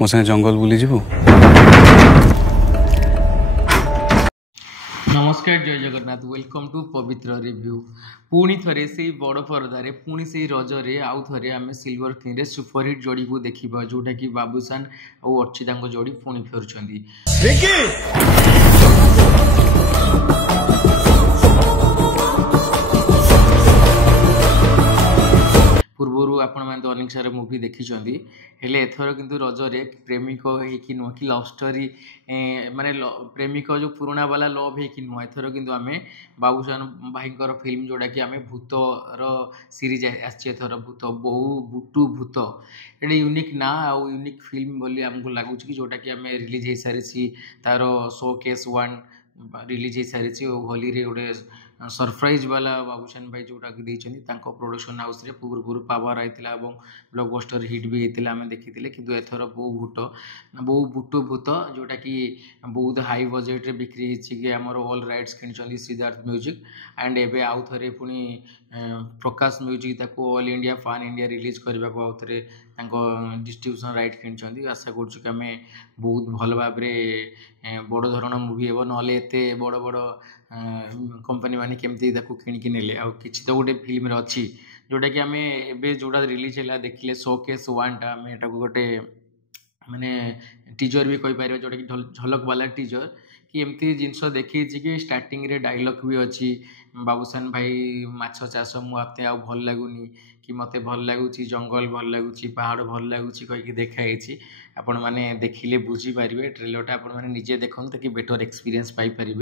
मो संगे जंगल बुली जीवु। नमस्कार जय जगन्नाथ वेलकम टू पवित्र रिव्यू पुणी थे से बड़ परदार पुणी से रजरे आउ थे आम सिल्वर स्क्रीन रे सुपरहिट जोड़ी को देखा जोटा कि बाबूसान और अर्चिता जोड़ी पुणी फेरुंच। पूर्वर आपण मैंने तो अनेक सारे मुवी देखी हेले एथर किंतु रजरे प्रेमिक होइकी नुह कि लव स्टोरी माने प्रेमिक जो पुराणा वाला लव है कि नुह एथर किंतु आमे बाबूशान भाईकर फिल्म जोड़ा कि आमे भूतर सीरीज आथर भूत बहु बुटू भूत ये यूनिक ना आउ यूनिक फिल्म बोली आमको लगुच कि जोटा कि आम रिलीज हो सारी तार शो केस 1 रिलीज हो सारी होली रे गोटे सरप्राइज वाला बाबूशान भाई जोटा कि देते प्रोडक्शन हाउस रे पूर्व पावर आईला ब्लॉकबस्टर हिट भी होता आम देखी कि एथर बहु बुटू भूत जोटा कि बहुत हाई बजेट रे बिक्री कि आमर ऑल राइट्स किनी सिद्धार्थ म्यूजिक एंड एवं आउ थे पुणी प्रकाश म्यूजिक ऑल इंडिया फान इंडिया रिलीज करने को आउ थे डिस्ट्रीब्यूशन राइट किनी आशा करें बहुत भल भाव बड़ धरण मुवी हे ना एत बड़ बड़ कंपनी माने केमती किणिकी नेले आ किसी तो गोटे फिल्म अच्छी जोटा कि आम एवं जोड़ा रिलीज है देखिले शो केस 1 टा आम एटा गोटे माने टीजर भी कहीपर जोटा कि झलक वाला टीजर कि एमती जिनस देखी कि स्टार्टिंग रे डायलॉग भी अच्छी बाबूसान भाई माछ चाष मुझे आ भल लगुनि कि मत भल लगुच जंगल भल लगुच पहाड़ भल लगुच कहीकि देखाई आपण मैंने देखिले बुझीपारे ट्रेलरटा आपण मैंने निजे देखते ताकि बेटर एक्सपीरियंस पाइपर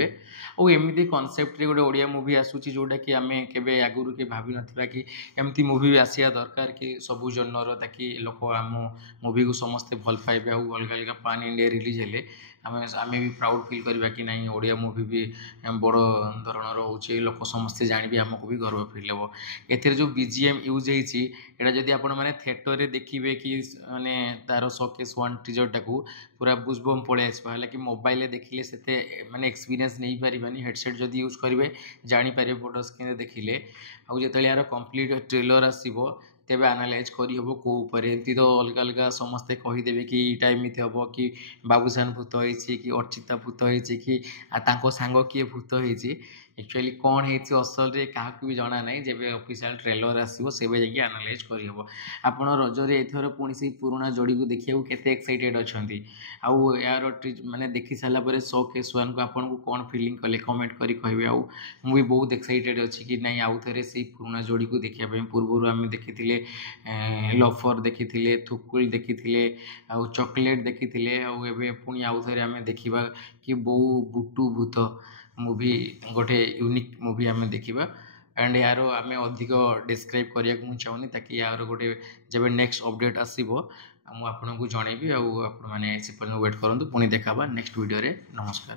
और एमती कनसेप्ट रे गोटे ओडिया मुवी आसूची जोटा कि आम के आगुरी के भाभी नथिबा कि एमती मुवी भी आसिया दरकार कि सबू जनर ताकि लोक आम मुवी को समस्ते भल पाइबे आ अलग अलग पान इंडिया रिलीज हेले आम भी प्राउड फिल करवा कि नहीं ओडिया मुवी भी बड़ धरणर हो लोक समस्ते जानवे आमको भी गर्व फिल हे एथिर जो बीजीएम यूज होता जदि आपण मैंने थिएटर रे देखिए कि माने तार शोकेस 1 टीजर टाकू पूरा बुजबम पड़े आसवा है कि मोबाइल देखिले से माने एक्सपीरियंस नहीं पारिबानी हेडसेट जदि यूज करेंगे जानीपर बड़ स्क्रीन देखिले आउ जो यार कंप्लीट ट्रेलर आसो तेज आनालाइज करहब कौपर एमती तो अलग अलग समस्ते कहीदेवे कि यहाँ एमती हम कि बाबूसान भूत होती कि अर्चिता भूत होती कि सांग किए भूत होती एक्चुअली कौन है असल रे क्या भी जाना ना जब ऑफिशियल ट्रेलर आसो से जा आनालाइज करहब आपण रजरे एथर पुणी से पुराणा जोड़ी को देखा केते एक्साइटेड अच्छा आउ यार माने देखी सारापर शो केस 1 को आपन को कौन फीलिंग कले कमेंट करी कहबे आउ मु भी बहुत एक्साइटेड अच्छी कि नहीं आउ थे से पुराणा जोड़ी को देखा पूर्व आम देखी लफर देखी थुकुल देखी आउ चॉकलेट देखी आउ पुणी आउ थे आम देखा कि बहु बुटू भूत मुवी गोटे यूनिक मुवी आम देखा एंड यार आम अधिक डिस्क्राइब करने को चाहूनी ताकि यार गोटे जब नेक्स्ट अपडेट आसो मुझे आपको जनइबी आपने से वेट करूँ पुणी देखा नेक्स्ट वीडियो रे। नमस्कार।